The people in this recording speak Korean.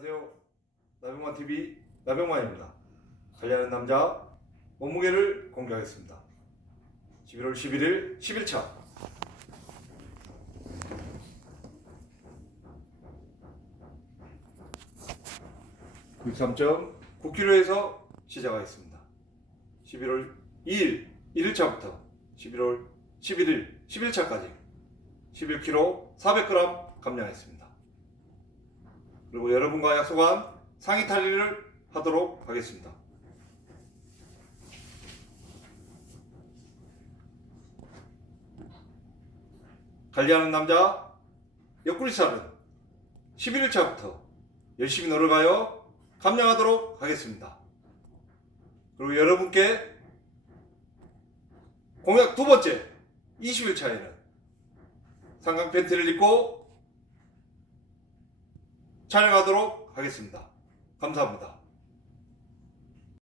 안녕하세요. 나병만 TV 나병만입니다. 관리하는 남자 몸무게를 공개하겠습니다. 11월 11일 11차. 구 93.9kg에서 시작하겠습니다. 11월 2일 1일차부터 11월 11일 11차까지 11kg 400g 감량했습니다. 그리고 여러분과 약속한 상의 탈의를 하도록 하겠습니다. 관리하는 남자 옆구리 살은 11일차부터 열심히 놀아가요 감량하도록 하겠습니다. 그리고 여러분께 공약 두 번째 20일차에는 상강 팬티를 입고 촬영하도록 하겠습니다. 감사합니다.